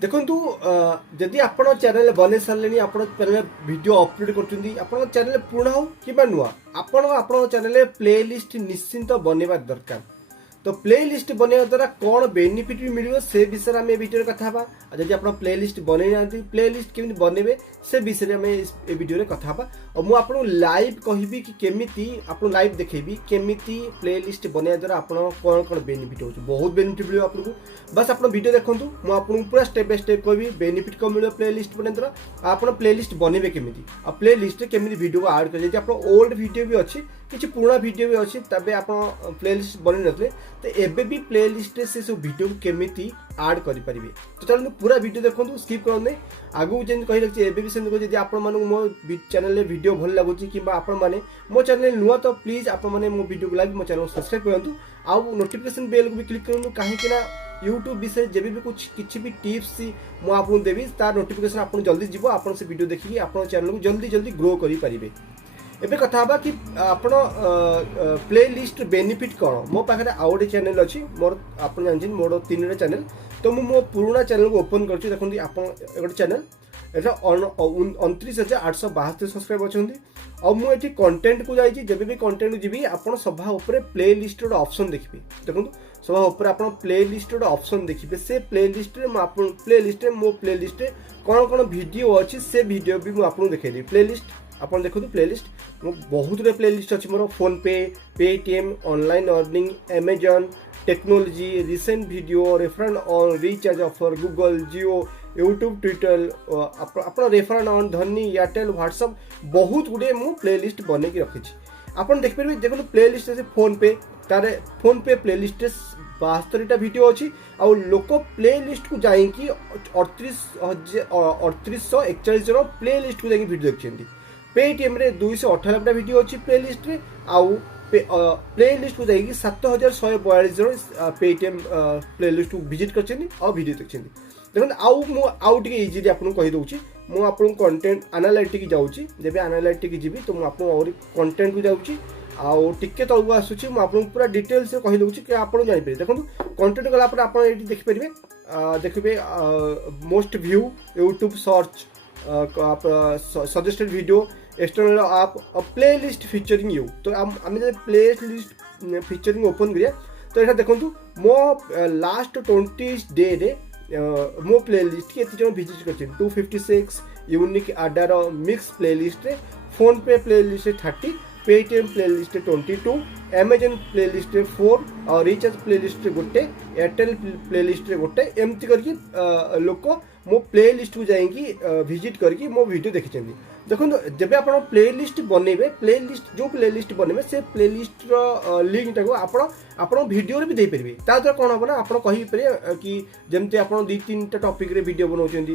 देखु जदि आप चैनल बन सारे आप चैनल वीडियो अपलोड कर चैनल पुराणा हो कि नुआ आप चैनल प्ले लिस्ट निश्चिंत बनवा दरकार। तो प्ले लिस्ट बनवा द्वारा कौन बेनिफिट भी मिल से विषय में वीडियो कथा जब आप प्ले लिस्ट बन ना प्ले लिस्ट केमी बनइबे से विषय में ए वीडियो कथा और मुझे आपको लाइव कहबी कि केमिति आपको लाइव देखेबी केमिति प्ले लिस्ट बनवा द्वारा आप कौन कौन बेनिफिट हो बहुत बेनिफिट मिले आपको। बस आप वीडियो देखूँ मुझे आपको पूरा स्टेप बाय स्टेप कहबी बेनिफिट कौन मिले प्ले लिस्ट बनवा द्वारा आप प्ले लिस्ट बनइबे केमिति आ प्ले लिस्ट केमिति वीडियो को ऐड कर आप ओल्ड वीडियो भी अच्छी किसी पुराना वीडियो भी अच्छी तबे आप प्ले लिस्ट बन नथिले तो एबे भी प्ले लिस्ट से सब वीडियो को केमिति ऐड करि परिबे। तो चलो पूरा वीडियो देखो स्किप करने आगु जेन कहि रखछि एबे भी सेन जदि आपण मानु मो चैनल रे वीडियो भल लागुछि किबा आपण माने मो चैनल नुआ तो प्लीज आपण माने मो वीडियो को लाइक मो चैनल सब्सक्राइब करंतु आ नोटिफिकेशन बेल को भी क्लिक करंतु काहे कि ना यूट्यूब विषय जब भी कुछ किसी भी टिप्स मु आपन देबी तार नोटिफिकेशन आपन जल्दी जीवो आपन से वीडियो देखि आपन चैनल को जल्दी जल्दी ग्रो करि परिबे। एबे कथा बा कि आपण प्ले लिस्ट बेनिफिट कौन मो पाखे आउ गोटे चैनल अच्छी मोर आप जानते मोर 3 चैनल तो मो पुराना चैनल को ओपन कर देखते आप गोटे चैनल एटा 29,872 सब्सक्राइब अच्छा और मुझे कंटेंट को जाइए जब भी कंटेंट जी आप सभा उपर प्ले लिस्ट गोटे ऑप्शन देखिए देखो सभा उपर आप प्ले लिस्ट गोटे ऑप्शन देखिए से प्ले लिस्ट प्ले लिस्ट मो प्ले लिस्ट कौन कौन वीडियो अच्छी से वीडियो भी मुझे देखी प्ले लिस्ट आप देखो प्ले लिस्ट बहुत गुड प्ले लिस्ट अच्छी मोर फोन पे Paytm online earning Amazon technology recent video referral on recharge offer Google Jio YouTube Twitter आप रेफरल ऑन धनी एयरटेल व्हाट्सएप बहुत गुडे मु प्ले लिस्ट बन के रखी आप देखिए देखो प्ले लिस्ट से फोन पे प्ले लिस्ट 72टा वीडियो अच्छी आउ लोक प्ले लिस्ट को जाइए 3841 जन प्ले लिस्ट को जाइए वीडियो देखते पेटीएम रे 298टा वीडियो अच्छी प्ले लिस्ट रे आउ प्ले लिस्ट को जाइए 7142 जन पेटीएम प्ले लिस्ट को विजिट करछेनी और वीडियो देखछेनी देखो आउ टिके इजीली आपन कहि दउची मु आपन कंटेंट एनालिटिक जाउची जेबे एनालिटिक जीबी तो मु आपन और कंटेंट को जाउची आउ टिके तळगु आसुची मु आपन पूरा डिटेल्स से कहि दउची कि आपन जानि परिबे देखो कंटेंट गला पर आपन एटी देखि परिबे देखिबे मोस्ट व्यू यूट्यूब सर्च आप सजेस्टेड वीडियो एक्सटर्नल आप प्ले लिस्ट फीचरिंग यू तो आम प्ले लिस्ट फीचरिंग ओपन करिया तो यहाँ देखो मो लास्ट 20 डे रे मो प्ले लिस्ट के जन विजिट कर 256 unique Aadhaar mix play list रे फोन पे play list 30 Paytm play list 22 Amazon play list 4 और रिचार्ज प्ले लिस्ट गोटे एयरटेल प्ले लिस्ट गोटे एमती करके लोक मो प्ले लिस्ट को जाइए विजिट करके मो वीडियो देखी देखो जब आप प्ले लिस्ट बनइबे प्ले लिस्ट जो प्ले लिस्ट बनइबे से प्ले लिस्ट लिंक टाको आप वीडियो भी दे पारे ता द्वारा कौन हम ना आप कहि पारे कि जमती आप 2-3टा टॉपिक रे वीडियो बनाउछंती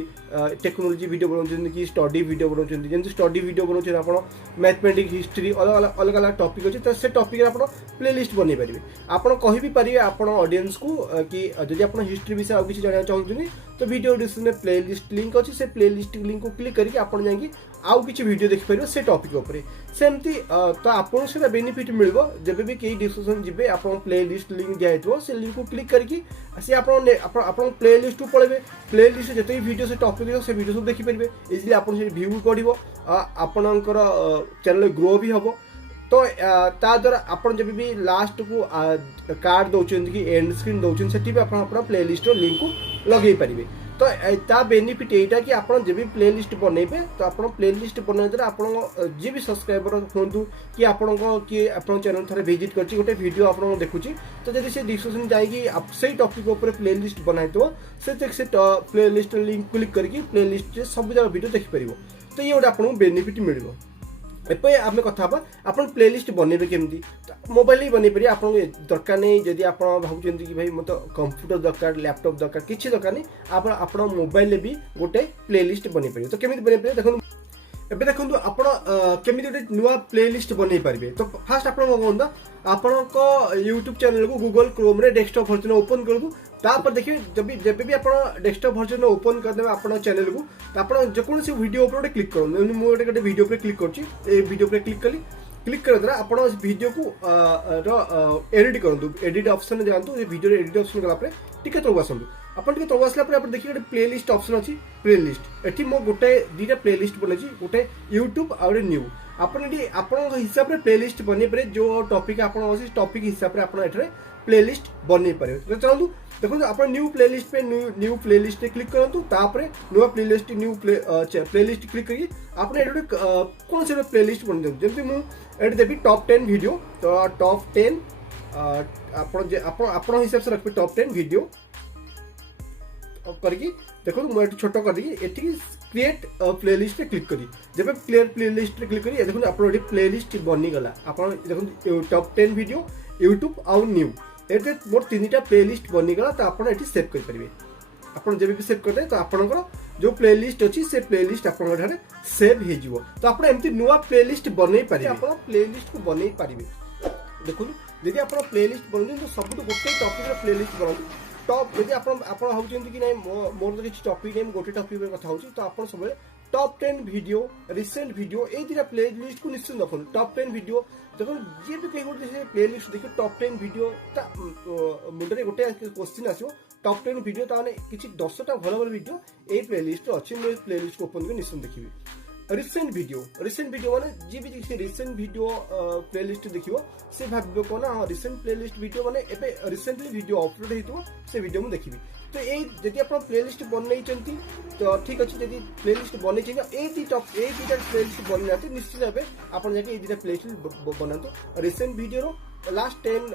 टेक्नोलॉजी वीडियो बनाउछंती कि स्टडी वीडियो बनाउछंती जमती स्टडी वीडियो बनाउछंती आप मैथमेटिक्स हिस्ट्री अलग अलग टॉपिक अछि तो से टॉपिक रे आप प्ले लिस्ट बनइ पारे आप कहि भी पारे आप ऑडियंस को कि जदि आप हिस्ट्री विषय और किसी जाना चाहते तो वीडियो डिस्क्रिप्शन में प्ले लिस्ट लिंक अच्छी से प्ले लिस्ट लिंक को क्लिक करके आप जाइए आउ किसी वीडियो देखिपारे से टॉपिक उपर सेमती तो आपको से बेनिफिट मिलबो जब भी कई डिस्कशन जिबे आप प्ले लिस्ट लिंक दिया से लिंक को क्लिक करके से आप प्ले लिस्ट को पळेबे प्ले लिस्ट जते वीडियो से टॉपिक से वीडियो सब देखि परिबे इजिली आपन से व्यू पड़िबो आपनकर चैनल ग्रो भी हबो तो ता द्वारा आप जब भी लास्ट को कार्ड दौरान कि एंड स्क्रीन दौरान से अपना प्ले लिस्ट लिंक को लगे पारे तो ता बेनिफिट यहीटा कि आप जब भी प्ले लिस्ट बनइबे तो आप प्ले लिस्ट बनवा द्वारा आप जी भी सब्सक्राइबर हूँ कि आपण किए आप चैनल थे विजिट कर गोटे वीडियो आप देखुची तो जब से डिस्कशन जाइए से टॉपिक उपर प्ले लिस्ट बनाई से प्ले लिस्ट लिंक क्लिक करके प्ले लिस्ट सब जगह वीडियो देखिपर तो ये गोटे आपको बेनिफिट मिल एपे आम कथा आप प्ले लिस्ट बनइबे केमती मोबाइल ही बनई पारे आप दरकार नहीं जदि आप भावुं कि भाई मत कंप्यूटर दरकार लैपटॉप दरकार किसी दरकार नहीं आप मोबाइल भी गोटे प्ले लिस्ट बनई पारे तो केमी बनई पारे देखो एबे देखो आप केमी गोटे नुआ प्ले लिस्ट बनई पारे तो फास्ट आप आपण यूट्यूब चैनल को गूगल क्रोम रे डेस्कटॉप वर्जन ओपन कर दू तापर देखिए जब भी आप डेस्कटॉप वर्जन ओपन करदे आप चैनल को तो आप जेकोसी वीडियो ऊपर क्लिक करूँ मुझे गोटे वीडियो पर क्लिक कर वीडियो पर क्लिक कली क्लिक कर द्वारा आप वीडियो को एडिट करूँ एडिट ऑप्शन जातु वीडियो एडिट ऑप्शन गला टिके तक आसतु अपन टिके तळु आसला पर अपन देखि प्ले लिस्ट ऑप्शन अछि प्ले लिस्ट एठी मो गोटे दीटा प्ले लिस्ट बनेछि गोटे यूट्यूब आ गोटे न्यू अपन एठी अपन हिसाब रे प्ले लिस्ट बने परे जो टॉपिक अपन अछि टॉपिक हिसाब रे अपन एठरे प्ले लिस्ट बने पारे तो चलू देखो अपन न्यू प्ले लिस्ट पे न्यू प्ले लिस्ट पे क्लिक करंतु तापरे new play list new play list click करी अपन एठी कोन से प्ले लिस्ट बन देउ जेंति मु एठी देबी टॉप 10 वीडियो तो टॉप 10 आपण हिसाब से रखबे टॉप 10 वीडियो करके देखो मैं छोट कर दी एठी क्रिएट प्ले लिस्ट पे क्लिक करी जब क्लियर प्ले लिस्ट पे क्लिक करी देखो आपण एठी प्ले लिस्ट बनी गला आपण देखो टॉप 10 वीडियो यूट्यूब आउ न्यू एटे मोर तीनटा प्ले लिस्ट बनी गला तो आपण एठी सेव कर परिबे आपण जेबे भी सेव करते तो आपनकर जो प्ले लिस्ट अछि से प्ले लिस्ट आपन ठारे सेव हे जिवो तो आपण एमती नुवा प्ले लिस्ट बनै परिबे आपण प्ले लिस्ट को बनै परिबे देखो यदि आपण प्ले लिस्ट बनउ तो सब गोटे टॉपिक रे प्ले लिस्ट बनउ टॉप यदि आपण होउछन कि नै मोर किछि टॉपिक नेम गोटे टॉपिक पे कथा होछि तो आपण सब टॉप 10 वीडियो रिसेंट वीडियो ए दिरा प्ले लिस्ट को निश्चित रखन टॉप 10 वीडियो देखो जे भी कहि गोटे प्ले लिस्ट देखो टॉप 10 वीडियो ता मुंडरे गोटे क्वेश्चन आसीबो टॉप 10 वीडियो ता माने किछि 10 टा भलो भलो वीडियो ए प्ले लिस्ट अछि मैं प्ले लिस्ट को ओपन कर निश्चित देखिबी रिसेंट वीडियो माने जी भी से रिसेंट वीडियो प्ले लिस्ट देखियो से भाबियो कोना रिसेंट प्ले लिस्ट वीडियो माने एबे रिसेंटली वीडियो अपलोड हेतु से वीडियो मु देखिबी तो ए जदि आपण प्ले लिस्ट बननै चंती तो ठीक अछि जदि प्ले लिस्ट बननै छै ए दी टॉप ए दी प्ले लिस्ट बननाते निश्चित भाबे आपण जाके ए दी प्ले लिस्ट बनातो रिसेंट वीडियो रो लास्ट 10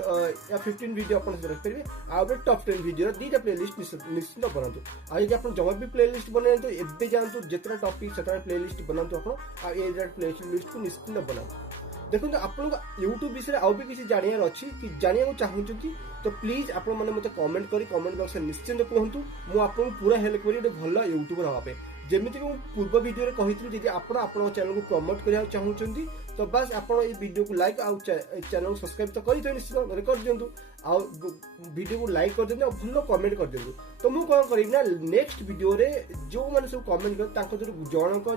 या 15 वीडियो अपन सेलेक्ट करिवे आ टॉप 10 वीडियो दीटा प्ले लिस्ट निश्चित बनातो आ यदि आपण जमा भी प्ले लिस्ट बनातो एबे जानतो जेतरा टॉपिक सेतरा प्ले लिस्ट बनातो आपण आ ए प्ले लिस्ट को निश्चित बनातो देखो आपण YouTube विषय आउ भी किसी जानियार अछि कि जानिया को चाहूछंती तो प्लीज आपण माने मते कमेंट करी कमेंट बॉक्स में निश्चित कहंतु मु आपन पूरा हेल्प करी एक भलो यूट्यूबर हवा पे जेमिति को पूर्व वीडियो रे कहितली जदि आपण आपण चैनल को प्रमोट करिया चाहूछंती तो बस आपण ए वीडियो को लाइक आ चैनल को सब्सक्राइब तो करी तो निश्चित कर दियंतु आ वीडियो को लाइक कर दियंतु भलो कमेंट कर दियंतु तो मु कोन करिब ना नेक्स्ट वीडियो रे जो माने सब कमेंट कर ताको जो जण को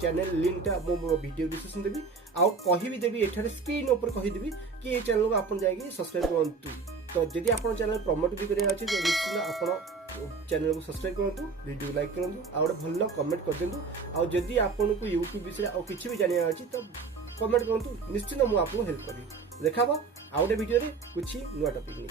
चैनल लिंक ता मो वीडियो डिस्क्रिप्शन देबी आ कहि भी देबी एठारे स्क्रीन ऊपर कहि देबी कि ए चैनल को आपण जाई सब्सक्राइब करंतु तो जदि आपण चैनल प्रमोट भी करिया अछि तो निश्चित आपण चैनल को सब्सक्राइब करंतु वीडियो लाइक करंतु आ भलो कमेंट कर दियंतु आ जदि आपण को YouTube विषय आ किछि भी जानिया अछि तो कमेंट करंतु निश्चित मु आपको हेल्प करी देखाबा आ वीडियो रे कुछ नुवा टॉपिक नहीं।